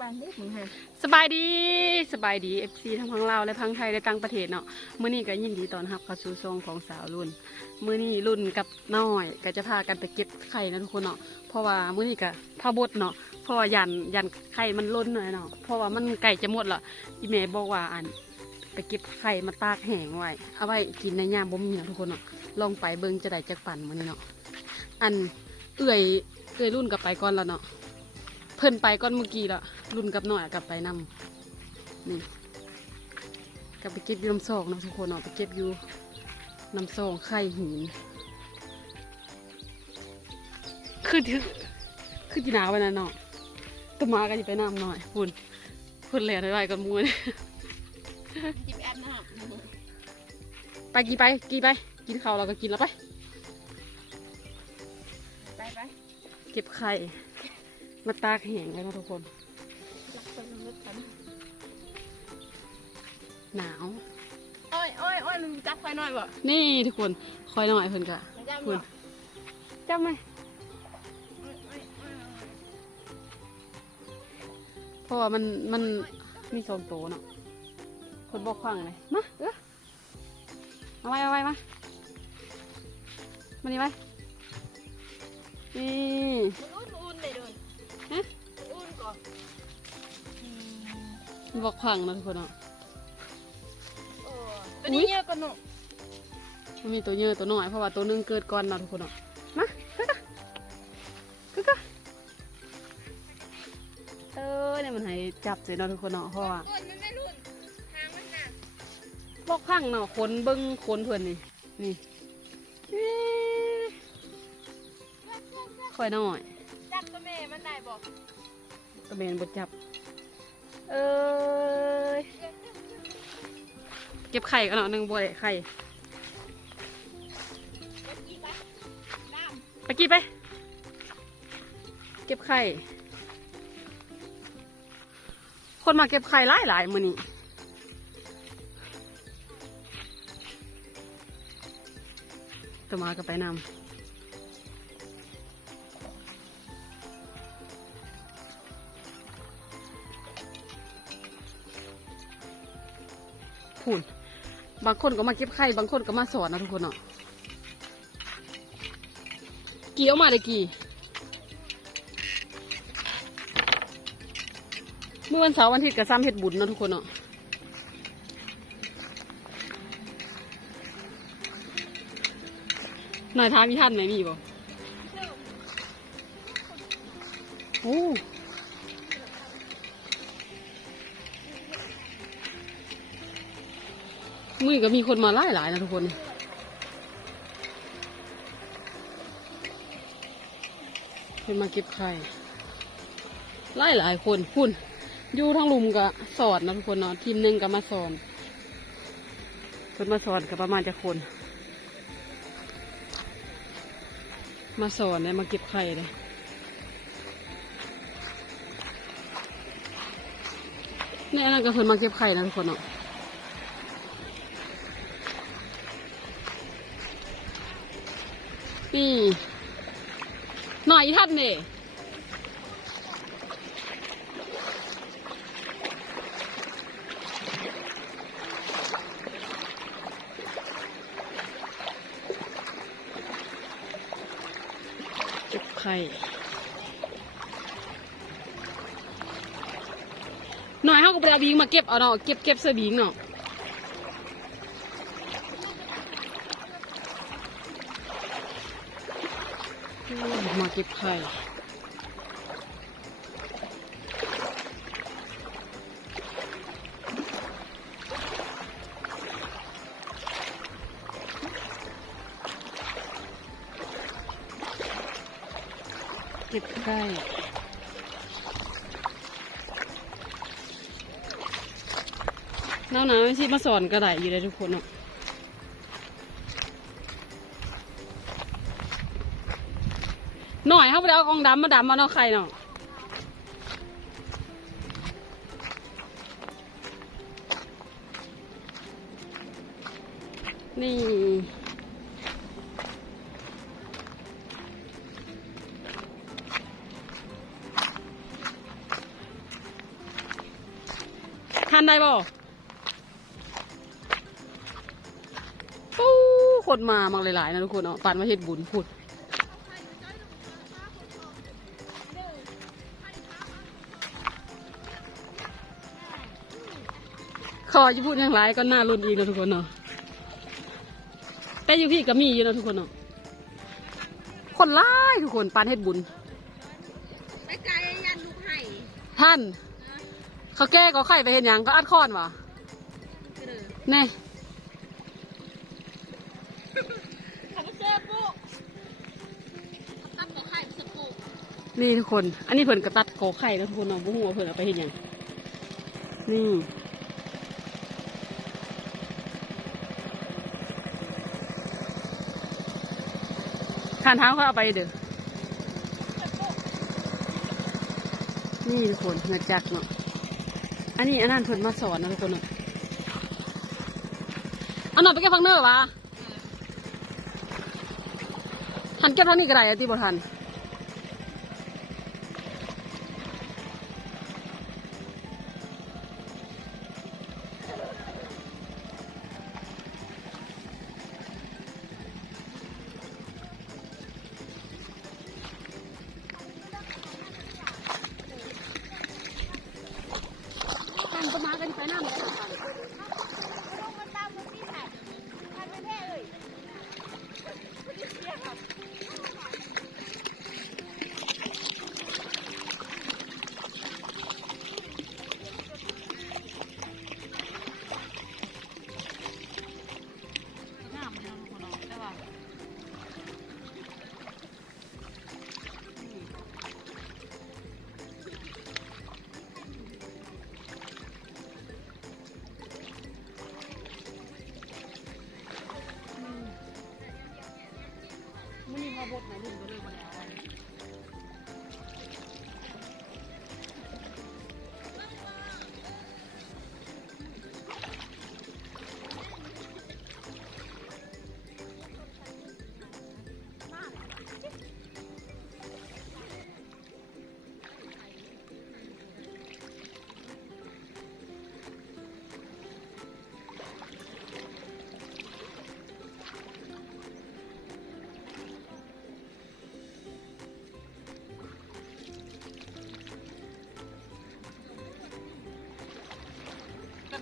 ปานเด็กมึงฮะสบายดีสบายดีเอฟซีทั้งพังลาวและพังไทยและต่างประเทศเนาะมื้อนี้ก็ยินดีตอนรับเข้าสู่ซองของสาวรุ่นมื้อนี้รุ่นกับน้อยก็จะพากันไปเก็บไข่นะทุกคนเนาะเพราะว่ามื้อนี้ก็พาบดเนาะเพราะว่ายันยันไข่มันล้นหน่อยเนาะเพราะว่ามันไก่จะหมดละอีแม่บอกว่าอันไปเก็บไข่มาตากแห้งไว้เอาไว้กินในยามบ่มีนะทุกคนเนาะลองไปเบิ่งจะได้จักปั่นมื้อนี้เนาะอันเอื่อยเอื่อยรุ่นกับไปก่อนแล้วเนาะ เพิ่นไปก่อนเมื่อกี้ละรุ่นกับน้อยกลับไปนำนี่กลับไปเก็บอยู่น้ำซองเนาะทุกคนเนาะไปเก็บอยู่น้ำซองไข่หินคือถือคือจีหนาวไปนั่นเนาะตัวหมาก็จะไปน้ำหน่อยพุ่นพุ่นแหล่ไว้ก่อนมูนี่จิบแอปนะไปกี่ไปกี่ไป กินข้าวเราก็กินแล้วไป ไปไปเก็บไข่ มาตากแห้งเลยนะทุกคนรักคนลึกกันหนาวโอ้ยโอ้ยโอ้ยลืมจับไฟหน่อยบ่นี่ทุกคนคอยหน่อยเพิ่นกะจับคุบ่ณจำไหมโอ้ยโอ้ยโอ้ยเพราะว่ามันมันมีสองโตวเนาะคนบอกฟังเลยมาเออเอาไว้เอาไว้มามานี่ไว้นี่ บอกฟังเนาะทุกคนเนาะโอ้ตัวนี้เยอะกว่าหนูมันมีตัวเยอะตัวน้อยเพราะว่าตัวหนึงเกิดก่อนเนาะทุกคนเนาะมาคึกกะคึกกะเออเนี่ยมันให้จับเลยเนาะทุกคนเนาะเพราะว่าก้นมันไม่รุ่นทางมันหนักบอกฟังเนาะคนเบิ้งคนเพื่อนนี่นี่เอ๊ะค่อยน้อยจับตัวแม่มันได้บ่ตะเบนบดจับ เอ้ยเก็บไข่กันเนาะหนึ่งบัวไข่ไปกี่ไป เก็บไข่ คนมาเก็บไข่หลายหลายมือนี้ตัวมาก็ไปนำ พูนบางคนก็มาเก็บไข่บางคนก็มาสอนนะทุกคนเนาะกี่เอามาได้กี่เมื่อวันเสาร์วันอาทิตย์กับซ้ำเห็ดบุญนะทุกคนเนาะหน่อยทางมีท่านไหมมีบ่โอ้ มือก็มีคนมาหลายหลายนะทุกคนเพิ่นมาเก็บไข่หลายหลายคนพุ่นอยู่ทั้งลุมก็สอนนะทุกคนเนาะทีมหนึ่งก็มาสอนเพิ่นมาสอนก็ประมาณจะคน มาสอนเลยมาเก็บไข่เลยนี่อันนั้นก็เพิ่นมาเก็บไข่นะทุกคนเนาะ นี่หน่อยอีท่านนี่เก็บไข่หน่อยเขาก็ไปเอาบิงมาเก็บเอาเนาะเก็บเก็บเสื้อบิงเนาะอื มมาเก็บไข่เก็บไข่หนาวหนาวที่มาสอนกระไดอยู่เลยทุกคนเนาะ ไปเอากองดำมาดำมาเนาะไข่เนาะนี่หันได้บ่ปู้คนมามังหลายๆนะทุกคนเนาะปันมาเฮ็ดบุญพูด อจะพูดอย่างไรก็น่ารุนอีกนะทุกคนเนาะแต่อยู่พี่ก็มีอยู่นะทุกคนเนาะคนร้ายทุกคนปันเฮ็ดบุญไปไกลยันลูกไห่ท่านเขาแก้ก็ไข่ไปเห็นยังก็อัดคอนวะแน่ขับเสื้อปุ๊ตั้งหัวไข่สปูนี่ทุกคน อันนี้เพิ่นกระตัดโกไข่นะทุกคนเน้องบุหัวาเพิ่นเอาไปเห็นยังนี่านเท้าเขาเอาไปเด้อนี่ทุกคนเงาจักเนาะอันนี้อันนั้นเพิ่นมาสอนนะทุกคนเนาะอันนั้นไปเก็บฟังเนอร์วะหันเก็บทางนี้ก็ได้อะที่บ่ทันกัน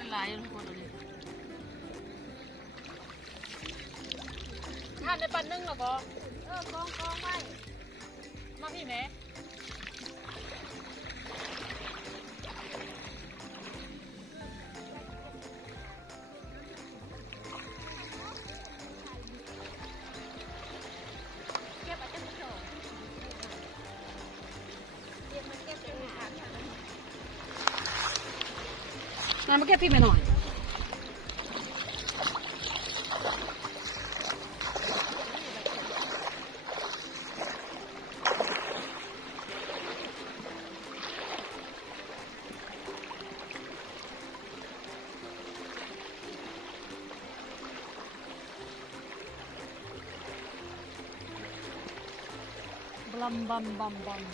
ก็เป็นลายทุกคนเลยทานในปันนึ่งหรอบอเออกองกองไว้มาพี่แม่ งานมาเ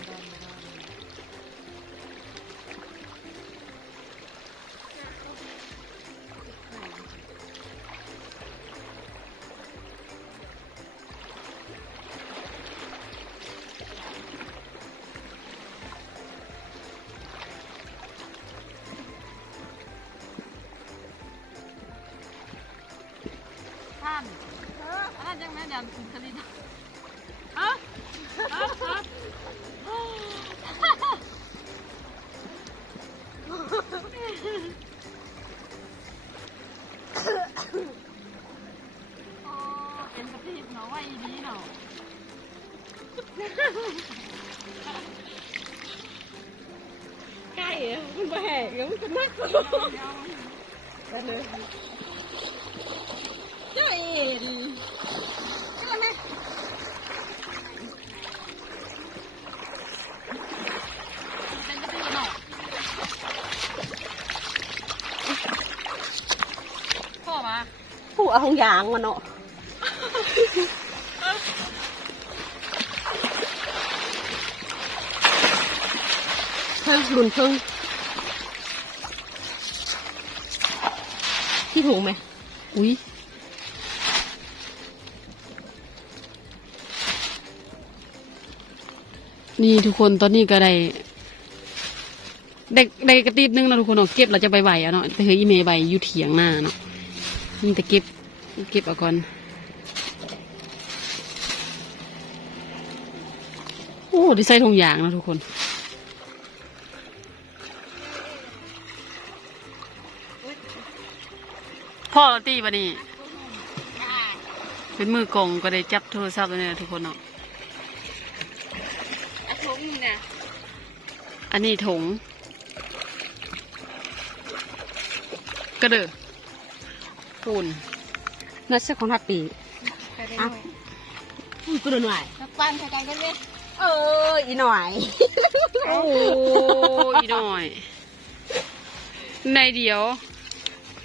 ก็บ นนั้นยังแม่ยันคุณคณิตอะอะอะโอ้เป็นกระพริบเนาะว่าอีดีเนาะใกล้อะมันไปแหกแล้วมันก็นักไปเลยเจ้าเอ็ เอาของยางมาเนาะเพิ่งหลุนเพิ่งที่ถุงไหม อุ้ยนี่ทุกคนตอนนี้ก็ได้ได้ได้กระติบหนึงนะทุกคนเนาะเก็บเราจะไปไหวอะเนาะแต่เฮ้ยอีเมย์ใบอยู่เถียงหน้าเนาะนี่แต่เก็บ เก็บเอาก่อนโอ้ได้ใส่ถุงยางเนาะทุกคนพ่อตีบันนี้เป็นมือกองก็ได้จับโทรศัพท์แล้วเนี่ยทุกคนเนาะอะถุงเนี่ยอันนี้ถงกระเด้อปูน นัดเสื้อของทัดปีอะอุ้ยกูโดนหน่อยแล้วปั้นใส่กันกันเลยเอออีหน่อยโอ้ยหน่อย ในเดียว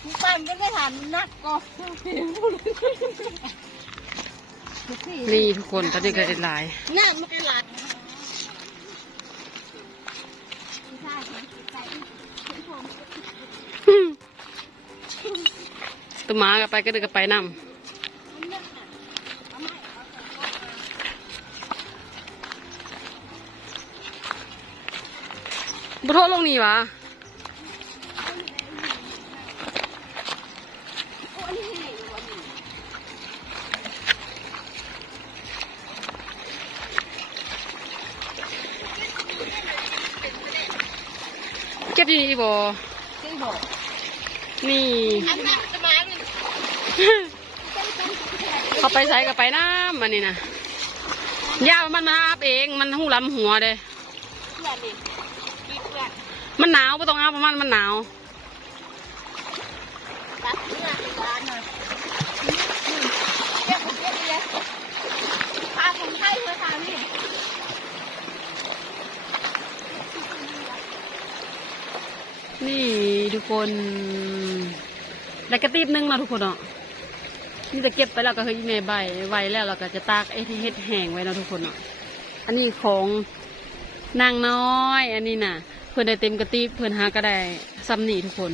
มึงปั้นก็ไม่ทันนักก็นี่ทุกคนตอนนี้ก็ได้หลายน่ามันเป็นหลานใช่ใส่ผม ตัวหมากับไปก็เดือกับไปนำบุโทษลงนี่วะเก็บอยู่นี่บ่เจ๊บอกนี่ อันนั้นจะมาเลย เขาไปใส่กับไปน้ำมันนี่นะย่ามันมาอาบเองมันหูลำหัวเด้เพื่อนดิมีเพื่อนมันหนาวไม่ต้องอาบเพระมันมันหนาวนี่ทุกคนได้กระติบนึงเนาะทุกคนเนาะ นี่จะเก็บไปแล้วก็คือแม่ใบไว้แล้วเราก็จะตากไอ้ที่เฮ็ดแห้งไว้เนาะทุกคนเนาะอันนี้ของนางน้อย อันนี้น่ะ เพื่อนได้เต็มกระติบเพื่อนหาก็ได้ซ้ำนี่ทุกคน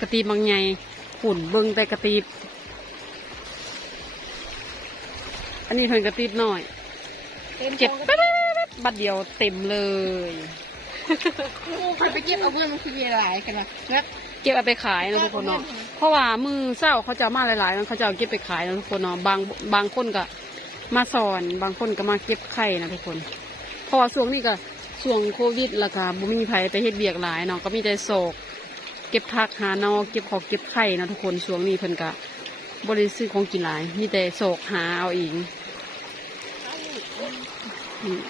กระติบบางใหญ่ฝุ่นเบิ่งแต่กระติบอันนี้เพิ่นกระติบน้อยเจ็บแป๊บๆบัดเดียวเต็มเลยกูเคยไปเก็บเอาเงินมันคือมีอะไรกันนะแล้ว เก็บเอาไปขายนะทุกคนเนาะเพราะว่ามือเศร้าเขาจะเอามาหลายๆนะเขาจะเอาเก็บไปขายนะทุกคนเนาะบางบางคนก็มาสอนบางคนก็มาเก็บไข่นะทุกคนเพราะว่าช่วงนี้ก็ช่วงโควิดแล้วก็บ่มีไผไปเฮ็ดเบียกหลายเนาะก็มีแต่โศกเก็บผักหานอเก็บของเก็บไข่นะทุกคนช่วงนี้เพิ่นก็บ่ได้ซื้อของกินหลาย มีแต่โศกหาเอาเองอืม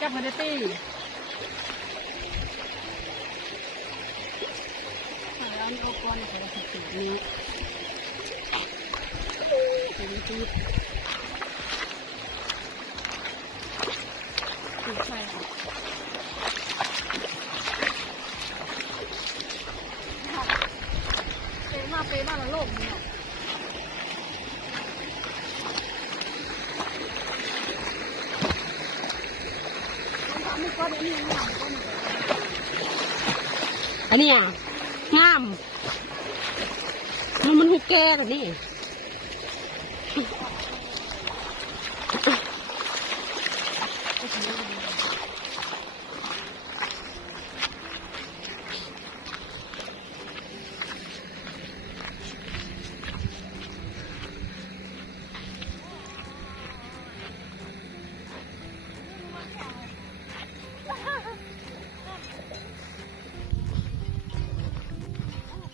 จับมาได้ตี้ นี่ก็ก้อนของสตินี้เป็นที่ติดใช่ค่ะเปมาเปมาแล้วโลกเนี่ยอันนี้อะ มันมันหุกแก่แบบนี้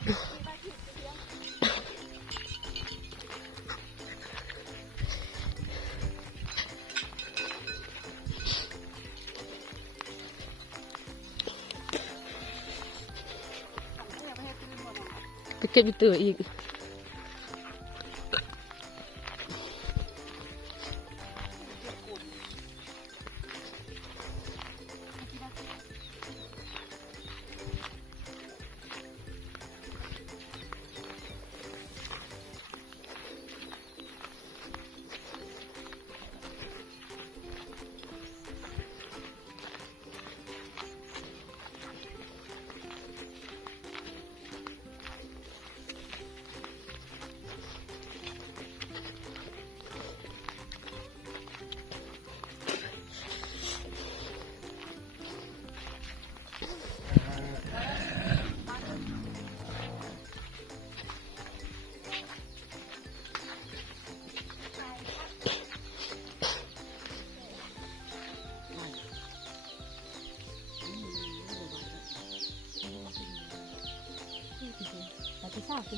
ไปเก็บวิเตอร์อีก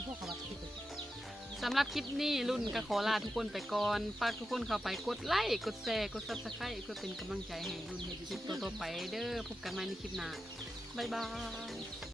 พวกเขาคิดสำหรับคลิปนี้รุ่นก็ขอลาทุกคนไปก่อนฝากทุกคนเข้าไปกดไลค์กดแชร์กดซับสไครต์เพื่อเป็นกำลังใจให้รุ่นเห็นคลิปต่อๆไปเด้อพบกันใหม่ในคลิปหน้าบ๊ายบาย